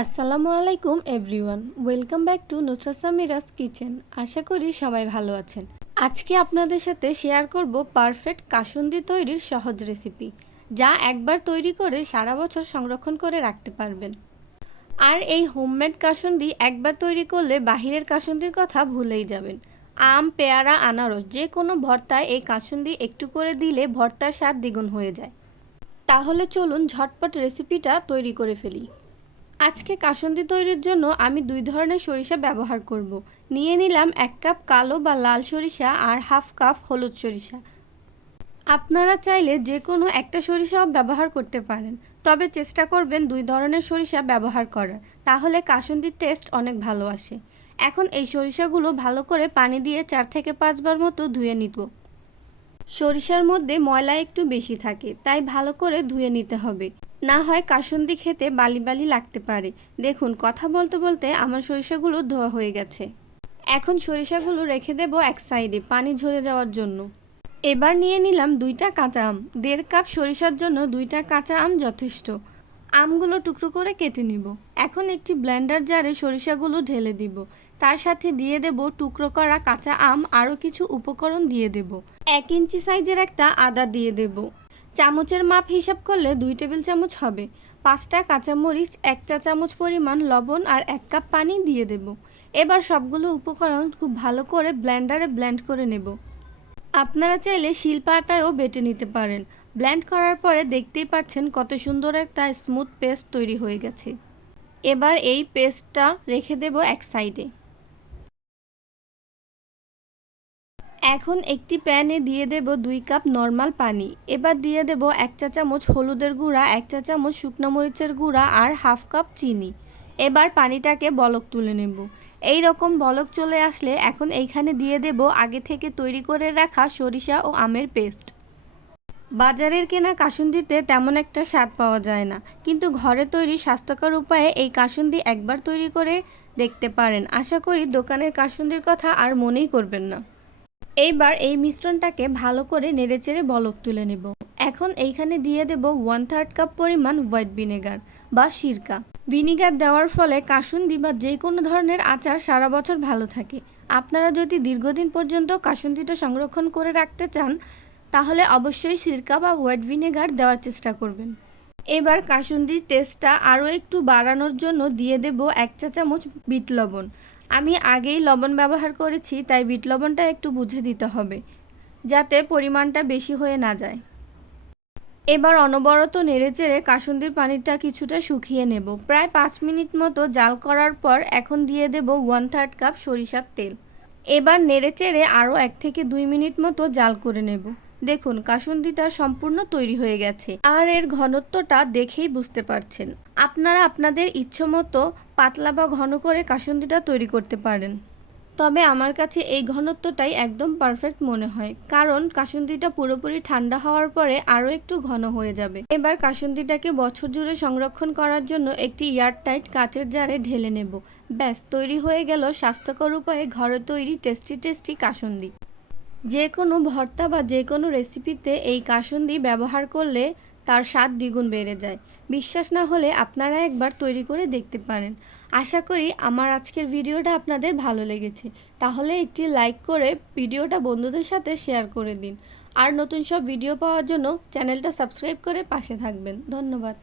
আসসালামু আলাইকুম everyone, welcome back to Nusrat Samira's kitchen. আশা করি সবাই ভালো আছেন। আজকে আপনাদের সাথে শেয়ার করব পারফেক্ট কাসুন্দি তৈরির সহজ রেসিপি, যা একবার তৈরি করে সারা বছর সংরক্ষণ করে রাখতে পারবেন। আর এই হোমমেড কাসুন্দি একবার তৈরি করলে বাহিরের কাসুন্দির কথা ভুলেই যাবেন। আম, পেয়ারা, আনারস যে কোনো ভর্তায় এই কাসুন্দি একটু করে দিলে ভর্তার স্বাদ দ্বিগুণ হয়ে যায়। তাহলে চলুন ঝটপট রেসিপিটা তৈরি করে ফেলি। আজকে কাসুন্দি তৈরির জন্য আমি 2 ধরনের সরিষা ব্যবহার করব। নিয়ে নিলাম 1 কাপ কালো বা লাল সরিষা আর হাফ কাপ হলুদ সরিষা। আপনারা চাইলে যে কোনো একটা সরিষাও ব্যবহার করতে পারেন, তবে চেষ্টা করবেন 2 ধরনের সরিষা ব্যবহার করার, তাহলে কাসুন্দির টেস্ট অনেক ভালো আসে। এখন এই সরিষাগুলো ভালো করে পানি দিয়ে 4 থেকে 5 বার মতো ধুয়ে নিব। সরিষার মধ্যে ময়লা একটু বেশি থাকে, তাই ভালো করে ধুয়ে নিতে হবে, না হয় কাসুন্দি খেতে বালি বালি লাগতে পারে। দেখুন, কথা বলতে বলতে আমার সরিষাগুলো ধোয়া হয়ে গেছে। এখন সরিষাগুলো রেখে দেব এক সাইডে পানি ঝরে যাওয়ার জন্য। এবার নিয়ে নিলাম 2টা কাঁচা আম। 1.5 কাপ সরিষার জন্য 2টা কাঁচা আম যথেষ্ট। আমগুলো টুকরো করে কেটে নিব। এখন একটি ব্লেন্ডার জারে সরিষাগুলো ঢেলে দিব। তার সাথে দিয়ে দেব টুকরো করা কাঁচা আম, আরও কিছু উপকরণ দিয়ে দেব। 1 ইঞ্চি সাইজের একটা আদা দিয়ে দেব। চামচের মাপ হিসাব করলে 2 টেবিল চামচ হবে। 5টা কাঁচামরিচ, 1 চা চামচ পরিমাণ লবণ আর 1 কাপ পানি দিয়ে দেব। এবার সবগুলো উপকরণ খুব ভালো করে ব্লেন্ডারে ব্লেন্ড করে নেব। আপনারা চাইলে শিলপাটায়ও বেটে নিতে পারেন। ব্লেন্ড করার পরে দেখতেই পাচ্ছেন কত সুন্দর একটা স্মুথ পেস্ট তৈরি হয়ে গেছে। এবার এই পেস্টটা রেখে দেব এক সাইডে। এখন একটি প্যানে দিয়ে দেব 2 কাপ নর্মাল পানি। এবার দিয়ে দেব 1 চা চামচ হলুদের গুঁড়া, 1 চা চামচ শুকনো মরিচের গুঁড়া আর হাফ কাপ চিনি। এবার পানিটাকে বলক তুলে নেব। এই রকম বলক চলে আসলে এখন এইখানে দিয়ে দেব আগে থেকে তৈরি করে রাখা সরিষা ও আমের পেস্ট। বাজারের কেনা কাসুন্দিতে তেমন একটা স্বাদ পাওয়া যায় না, কিন্তু ঘরে তৈরি স্বাস্থ্যকর উপায়ে এই কাসুন্দি একবার তৈরি করে দেখতে পারেন। আশা করি দোকানের কাসুন্দির কথা আর মনেই করবেন না। এইবার এই মিশ্রণটাকে ভালো করে নেড়েচেড়ে বলক তুলে নেব। এখন এইখানে দিয়ে দেব 1/3 কাপ পরিমাণ হোয়াইট ভিনেগার বা সিরকা। ভিনিগার দেওয়ার ফলে কাসুন্দি বা যে কোনো ধরনের আচার সারা বছর ভালো থাকে। আপনারা যদি দীর্ঘদিন পর্যন্ত কাসুন্দিটা সংরক্ষণ করে রাখতে চান, তাহলে অবশ্যই সিরকা বা হোয়াইট ভিনেগার দেওয়ার চেষ্টা করবেন। এবার কাসুন্দির টেস্টটা আরও একটু বাড়ানোর জন্য দিয়ে দেব 1 চা চামচ বিট লবণ। আমি আগেই লবণ ব্যবহার করেছি, তাই বিট লবণটা একটু বুঝে দিতে হবে, যাতে পরিমাণটা বেশি হয়ে না যায়। এবার অনবরত নেড়েচেড়ে কাসুন্দির পানিটা কিছুটা শুকিয়ে নেব। প্রায় 5 মিনিট মতো জাল করার পর এখন দিয়ে দেব 1/3 কাপ সরিষার তেল। এবার নেড়েচেড়ে আরও 1 থেকে 2 মিনিট মতো জাল করে নেব। দেখুন, কাসুন্দিটা সম্পূর্ণ তৈরি হয়ে গেছে, আর এর ঘনত্বটা দেখেই বুঝতে পারছেন। আপনারা আপনাদের ইচ্ছেমতো পাতলা বা ঘন করে কাসুন্দিটা তৈরি করতে পারেন, তবে আমার কাছে এই ঘনত্বটাই একদম পারফেক্ট মনে হয়, কারণ কাসুন্দিটা পুরোপুরি ঠান্ডা হওয়ার পরে আরও একটু ঘন হয়ে যাবে। এবার কাসুন্দিটাকে বছর জুড়ে সংরক্ষণ করার জন্য একটি এয়ারটাইট কাচের জারে ঢেলে নেব। ব্যাস, তৈরি হয়ে গেল স্বাস্থ্যকর উপায়ে ঘরে তৈরি টেস্টি কাসুন্দি। যে কোনো ভর্তা বা যে কোনো রেসিপিতে এই কাসুন্দি ব্যবহার করলে তার স্বাদ দ্বিগুণ বেড়ে যায়। বিশ্বাস না হলে আপনারা একবার তৈরি করে দেখতে পারেন। আশা করি আমার আজকের ভিডিওটা আপনাদের ভালো লেগেছে। তাহলে একটি লাইক করে ভিডিওটা বন্ধুদের সাথে শেয়ার করে দিন। আর নতুন সব ভিডিও পাওয়ার জন্য চ্যানেলটা সাবস্ক্রাইব করে পাশে থাকবেন। ধন্যবাদ।